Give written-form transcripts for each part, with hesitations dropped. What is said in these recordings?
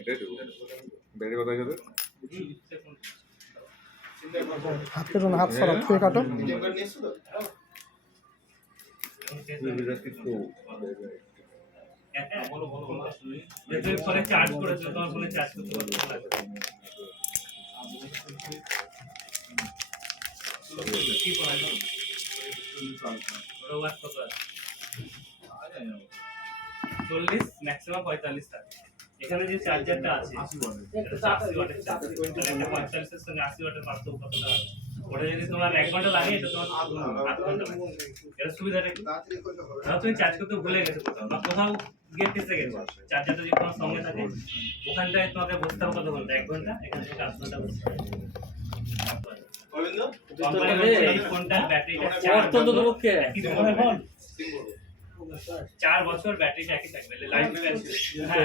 এটাই তো ব্যাটারি কোথায় যাবে? হাত সরাও, থেকে কাটো। চার্জ করেছিল তোমার ফোনে চার্জ করতে পারবে কি পড়ানো ওটা ওয়াট কত আছে 40 ম্যাক্সিমাম 45 থাকে এখানে যে চার্জারটা আছে 80 ওয়াটের চার্জার এটা 45 এর সঙ্গে 80 ওয়াটের পার্থক্য কতটা ওটা যদি তোমার 1 ঘন্টা লাগে এটা তোমার 8 ঘন্টা লাগে এর সুবিধাটা কি তুমি চার্জ করতে ভুলে গেছো কোথাও বা কোথাও গিয়ে ফেসে গেছো চার্জারটা যদি তোমার সঙ্গে থাকে ওখানটায় তোমাকে বসতে হবে কত ঘন্টা 1 ঘন্টা এখানে থেকে 8 ঘন্টা বসতে হবে অরবিন্দ এই ফোনটার ব্যাটারিটা 4 বছর ব্যাটারিটা একই থাকবে লাইফ টাইম হ্যাঁ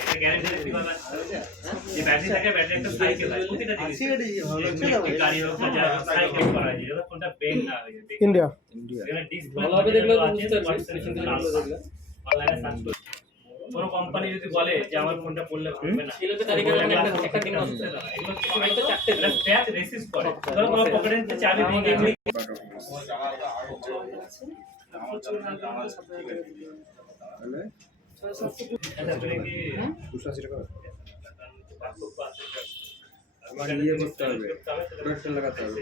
এটা গ্যারান্টি দিতে পারবে এই ব্যাটারি থেকে ব্যাটারি একটা সাইকেল হয় প্রতিটা জিনিস গাড়ি হোক না যা সাইকেল করা যায় যেটা ফোনটা বেন না হয়ে যায় ইন্ডিয়া এখানে ডিসপ্লে ভালো হবে দেখলে বুঝতে পারবে অনলাইনে সার্চ করে কোন কোম্পানি যদি বলে যে আমার ফোনটা পড়লে ভাঙবে না ছিল তো তারিখে একটা দিন আসছে না এগুলো তো চারটে স্ক্র্যাচ রেসিস্ট করে ধরো কোনো পকেটে নিতে চাবি ভেঙে গেলে আমার ইয়ে করতে হবে লাগাতে হবে